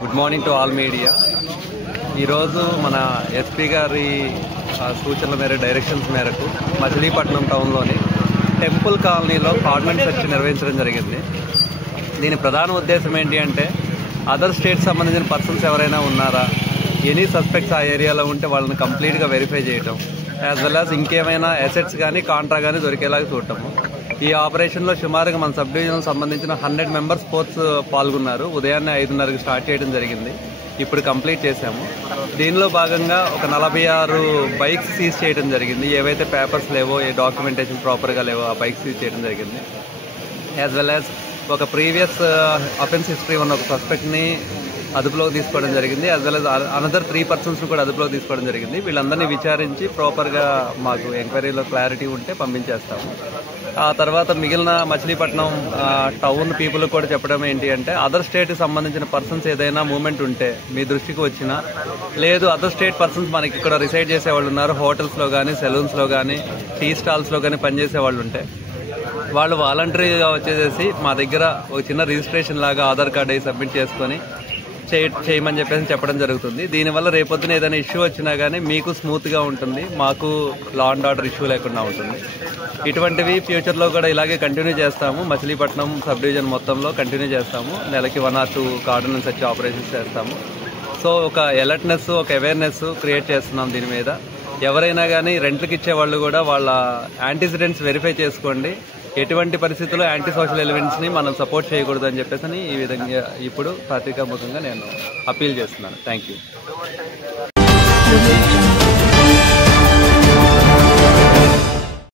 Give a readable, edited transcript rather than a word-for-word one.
Good morning to all media. ఈరోజు మన SP గారి సూచనల మేరకు, డైరెక్షన్స్ మేరకు మచిలీపట్నం టౌన్లోని టెంపుల్ కాలనీలో కార్డన్ సెర్చ్ నిర్వహించడం జరిగింది. దీని ప్రధాన ఉద్దేశం ఏంటి అంటే అదర్ స్టేట్స్ సంబంధించిన పర్సన్స్ ఎవరైనా ఉన్నారా, ఎనీ సస్పెక్ట్స్ ఆ ఏరియాలో ఉంటే వాళ్ళని కంప్లీట్గా వెరిఫై చేయటం, యాజ్ వెల్ యాజ్ ఇంకేమైనా అసెట్స్ కానీ కాంట్రా కానీ దొరికేలాగా చూడటము. ఈ ఆపరేషన్లో సుమారుగా మన సబ్ డివిజన్ సంబంధించిన 100 మెంబర్స్ స్పోర్ట్స్ పాల్గొన్నారు. ఉదయాన్నే 5:30కి స్టార్ట్ చేయడం జరిగింది. ఇప్పుడు కంప్లీట్ చేశాము. దీనిలో భాగంగా ఒక 46 బైక్స్ సీజ్ చేయడం జరిగింది. ఏవైతే పేపర్స్ లేవో, ఏ డాక్యుమెంటేషన్ ప్రాపర్గా లేవో ఆ బైక్స్ సీజ్ చేయడం జరిగింది. యాజ్ వెల్ యాజ్ ఒక ప్రీవియస్ అఫెన్స్ హిస్టరీ ఉన్న ఒక సస్పెక్ట్ని అదుపులోకి తీసుకోవడం జరిగింది. As well as another 3 persons కూడా అదుపులోకి తీసుకోవడం జరిగింది. వీళ్ళందరినీ విచారించి ప్రాపర్గా మాకు ఎంక్వైరీలో క్లారిటీ ఉంటే పంపించేస్తాము. ఆ తర్వాత మిగిలిన మచిలీపట్నం టౌన్ పీపుల్ కూడా చెప్పడం ఏంటి అంటే అదర్ స్టేట్కి సంబంధించిన పర్సన్స్ ఏదైనా మూవ్మెంట్ ఉంటే మీ దృష్టికి వచ్చినా, లేదు అదర్ స్టేట్ పర్సన్స్ మనకి ఇక్కడ రిసైడ్ చేసే వాళ్ళు ఉన్నారు, హోటల్స్లో కానీ, సెలూన్స్లో కానీ, టీ స్టాల్స్లో కానీ పనిచేసే వాళ్ళు ఉంటే వాళ్ళు వాలంటరీగా వచ్చేసి మా దగ్గర ఒక చిన్న రిజిస్ట్రేషన్ లాగా ఆధార్ కార్డు అవి సబ్మిట్ చేసుకొని చేయమని చెప్పడం జరుగుతుంది. దీనివల్ల రేపొద్దున ఏదైనా ఇష్యూ వచ్చినా కానీ మీకు స్మూత్గా ఉంటుంది, మాకు లా అండ్ ఆర్డర్ ఇష్యూ లేకుండా ఉంటుంది. ఇటువంటివి ఫ్యూచర్లో కూడా ఇలాగే కంటిన్యూ చేస్తాము. మచిలీపట్నం సబ్ డివిజన్ మొత్తంలో కంటిన్యూ చేస్తాము. నెలకి 1 or 2 కార్డన్ సెర్చ్ ఆపరేషన్స్ చేస్తాము. సో ఒక అలర్ట్నెస్, ఒక అవేర్నెస్ క్రియేట్ చేస్తున్నాం దీని మీద. ఎవరైనా కానీ రెంట్లకు ఇచ్చే వాళ్ళు కూడా వాళ్ళ యాంటీసిడెంట్స్ వెరిఫై చేసుకోండి. ఎటువంటి పరిస్థితుల్లో యాంటీ సోషల్ ఎలిమెంట్స్ని మనం సపోర్ట్ చేయకూడదు అని చెప్పేసి ఈ విధంగా ఇప్పుడు పత్రికాముఖంగా నేను అప్పీల్ చేస్తున్నాను. Thank you.